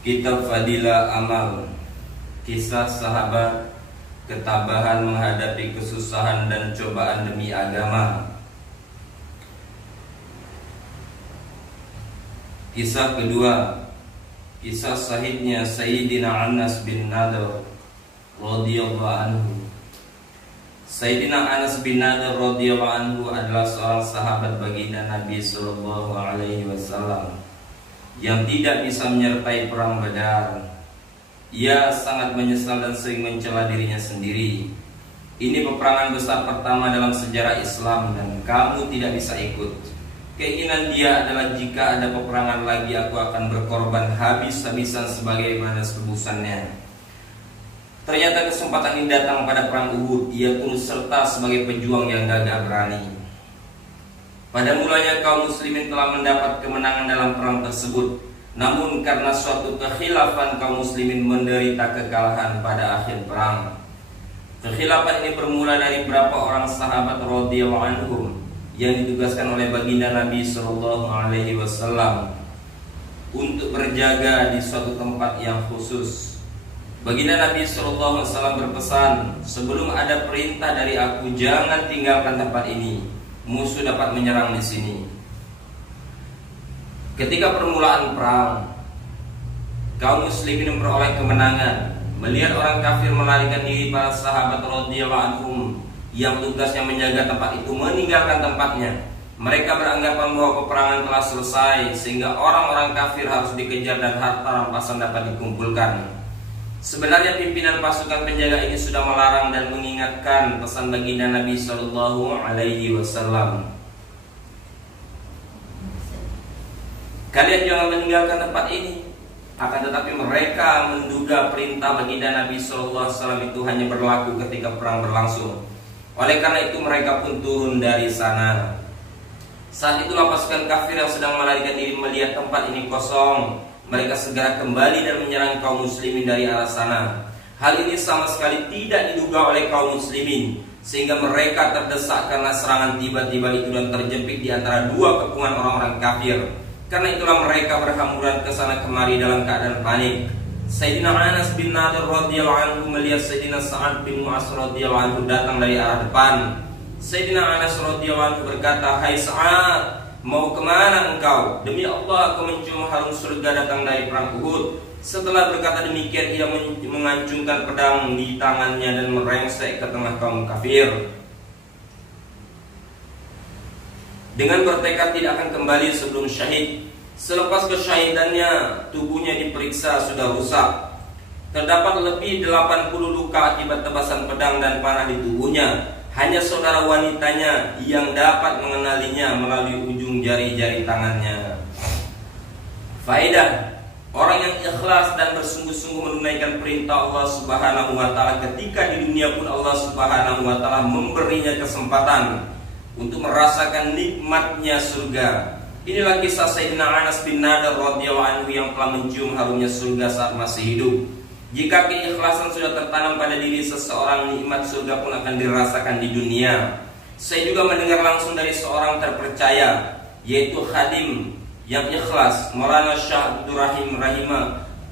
Kitab Fadilah Amal, kisah sahabat ketabahan menghadapi kesusahan dan cobaan demi agama. Kisah kedua, kisah syahidnya Sayyidina Anas bin Nadir radhiyallahu anhu. Sayyidina Anas bin Nadir radhiyallahu anhu adalah seorang sahabat baginda Nabi sallallahu alaihi wasallam yang tidak bisa menyertai perang Badar. Ia sangat menyesal dan sering mencela dirinya sendiri. Ini peperangan besar pertama dalam sejarah Islam dan kamu tidak bisa ikut. Keinginan dia adalah jika ada peperangan lagi aku akan berkorban habis-habisan sebagaimana tebusannya. Ternyata kesempatan ini datang pada perang Uhud. Ia pun serta sebagai pejuang yang gagah berani. Pada mulanya kaum muslimin telah mendapat kemenangan dalam perang tersebut. Namun karena suatu kekhilafan kaum muslimin menderita kekalahan pada akhir perang. Kekhilafan ini bermula dari beberapa orang sahabat radhiyallahu anhum yang ditugaskan oleh baginda Nabi sallallahu alaihi wasallam untuk berjaga di suatu tempat yang khusus. Baginda Nabi sallallahu alaihi wasallam berpesan, sebelum ada perintah dari aku jangan tinggalkan tempat ini. Musuh dapat menyerang di sini. Ketika permulaan perang, kaum muslimin memperoleh kemenangan. Melihat orang kafir melarikan diri, para sahabat radhiyallahu anhum yang tugasnya menjaga tempat itu meninggalkan tempatnya. Mereka beranggapan bahwa peperangan telah selesai sehingga orang-orang kafir harus dikejar dan harta rampasan dapat dikumpulkan. Sebenarnya pimpinan pasukan penjaga ini sudah melarang dan mengingatkan pesan baginda Nabi sallallahu alaihi wasallam. Kalian jangan meninggalkan tempat ini. Akan tetapi mereka menduga perintah baginda Nabi sallallahu alaihi wasallam itu hanya berlaku ketika perang berlangsung. Oleh karena itu mereka pun turun dari sana. Saat itulah pasukan kafir yang sedang melarikan diri melihat tempat ini kosong. Mereka segera kembali dan menyerang kaum muslimin dari arah sana. Hal ini sama sekali tidak diduga oleh kaum muslimin, sehingga mereka terdesak karena serangan tiba-tiba itu dan terjepit di antara dua kepungan orang-orang kafir. Karena itulah mereka berhamburan ke sana kemari dalam keadaan panik. Sayyidina Anas bin Nadir radhiyallahu anhu melihat Sayyidina Sa'ad bin Mu'az radhiyallahu anhu datang dari arah depan. Sayyidina Anas radhiyallahu anhu berkata, "Hai Sa'ad, mau kemana engkau? Demi Allah aku mencium harum surga datang dari perang Uhud." Setelah berkata demikian, ia mengancungkan pedang di tangannya dan merengsek ke tengah kaum kafir. Dengan bertekad tidak akan kembali sebelum syahid. Selepas kesyahidannya, tubuhnya diperiksa sudah rusak. Terdapat lebih 80 luka akibat tebasan pedang dan panah di tubuhnya. Hanya saudara wanitanya yang dapat mengenalinya melalui ujung jari-jari tangannya. Faedah: orang yang ikhlas dan bersungguh-sungguh menunaikan perintah Allah Subhanahu wa taala ketika di dunia pun Allah Subhanahu wa taala memberinya kesempatan untuk merasakan nikmatnya surga. Inilah kisah Sayyidina Anas bin Nadir radhiyallahu anhu yang telah mencium harumnya surga saat masih hidup. Jika keikhlasan sudah tertanam pada diri seseorang, nikmat surga pun akan dirasakan di dunia. Saya juga mendengar langsung dari seorang terpercaya, yaitu khadim yang ikhlas, Maulana Syekh Abdurrahim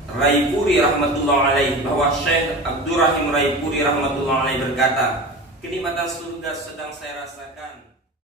Raipuri rahmatullah alaih, bahwa Syekh Abdurrahim Raipuri rahmatullah alaih berkata, kenikmatan surga sedang saya rasakan.